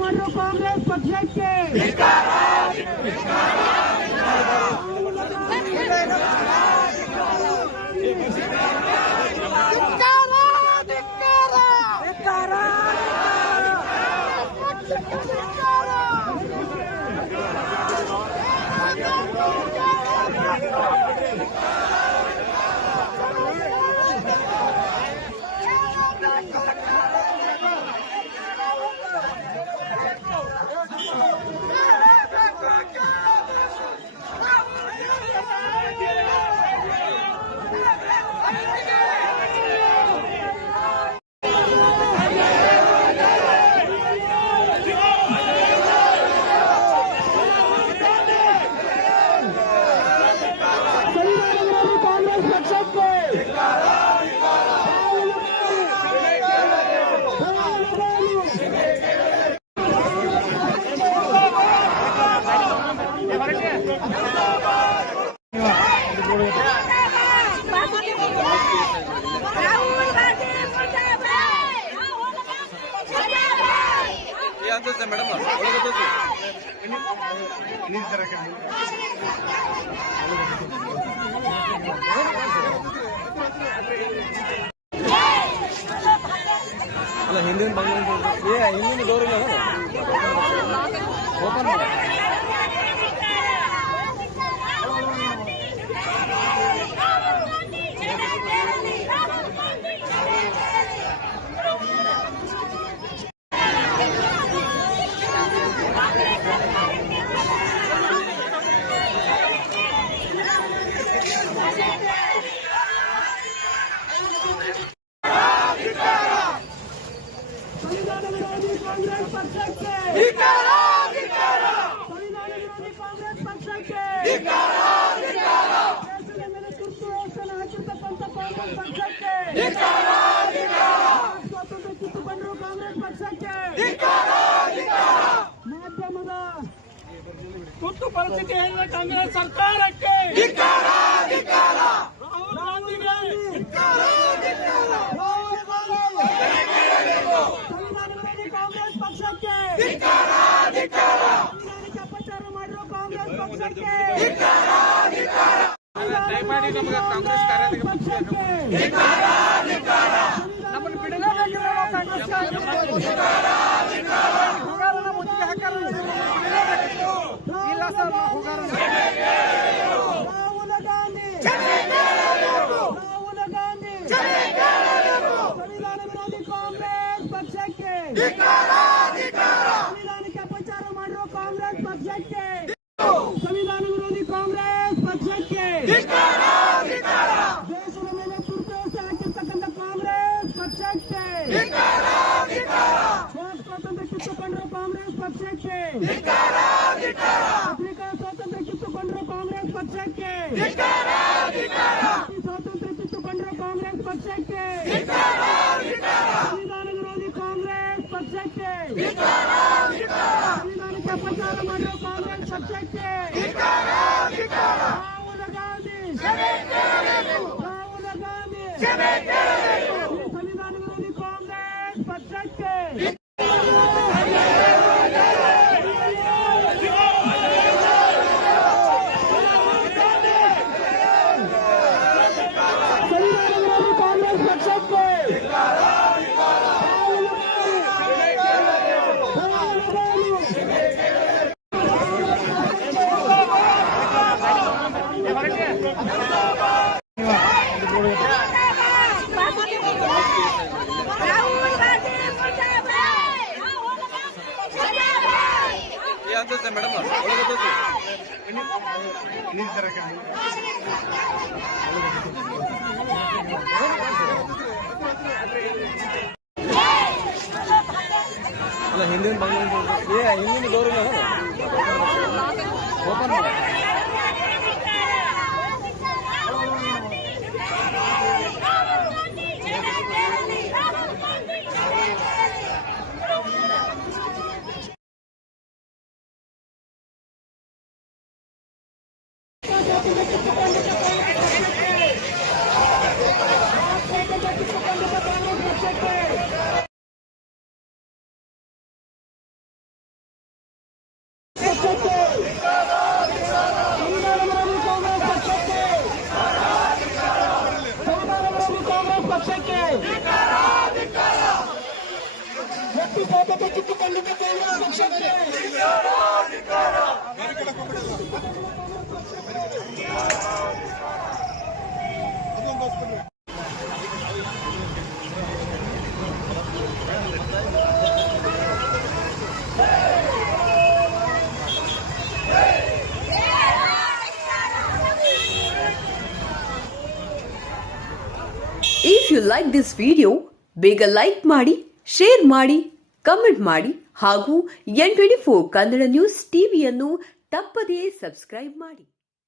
ಮಾಡಿರೋ ಕಾಂಗ್ರೆಸ್ ಪಕ್ಷಕ್ಕೆ ಅಲ್ಲ ಹಿಂದಿನ ಬಂಗ್ಲೆ ಏ ಹಿಂದಿನ ಡೋರ್ ಇಲ್ಲ ಓಪನ್ ಮಾಡ ಪರಿಸ್ಥಿತಿ ಹೇಳಿದ ಕಾಂಗ್ರೆಸ್ ಸರ್ಕಾರಕ್ಕೆ? ರಾಹುಲ್ ಗಾಂಧಿಗೆ? ಕಾಂಗ್ರೆಸ್ ಪಕ್ಷಕ್ಕೆ? ಅಪಚಾರ ಮಾಡಿರೋ ಕಾಂಗ್ರೆಸ್ ಪಕ್ಷಕ್ಕೆ? ದಯಮಾಡಿ ನಮಗೆ ಕಾಂಗ್ರೆಸ್ ಕಾರ್ಯಾಲಯಕ್ಕೆ ಕಿತ್ತುಕೊಂಡಿರೋ ಕಾಂಗ್ರೆಸ್ ಪಕ್ಷಕ್ಕೆ ಪತ್ರಿಕಾ ಸ್ವಾತಂತ್ರ್ಯ ಕಿತ್ತುಕೊಂಡಿರೋ ಕಾಂಗ್ರೆಸ್ ಪಕ್ಷಕ್ಕೆ ವ್ಯಕ್ತಿ ಸ್ವಾತಂತ್ರ್ಯ ಕಿತ್ತುಕೊಂಡಿರೋ ಕಾಂಗ್ರೆಸ್ ಪಕ್ಷಕ್ಕೆ ಸಂವಿಧಾನ ವಿರೋಧಿ ಕಾಂಗ್ರೆಸ್ ಪಕ್ಷಕ್ಕೆ ಸಂವಿಧಾನಕ್ಕೆ ಅಪಚಾರ ಮಾಡಿರೋ ಕಾಂಗ್ರೆಸ್ ಪಕ್ಷಕ್ಕೆ Jamaica! ప్లీజ్ జరగండి హిందీ బంగ్లా హిందీ గౌరవం open Dikara, dikara. If you like this video ಬೇಗ ಲೈಕ್ ಮಾಡಿ ಶೇರ್ ಮಾಡಿ ಕಮೆಂಟ್ ಮಾಡಿ, ಹಾಗೂ N twenty four Kannada news ಟಿವಿಯನ್ನು ತಪ್ಪದೇ ಸಬ್ಸ್ಕ್ರೈಬ್ ಮಾಡಿ.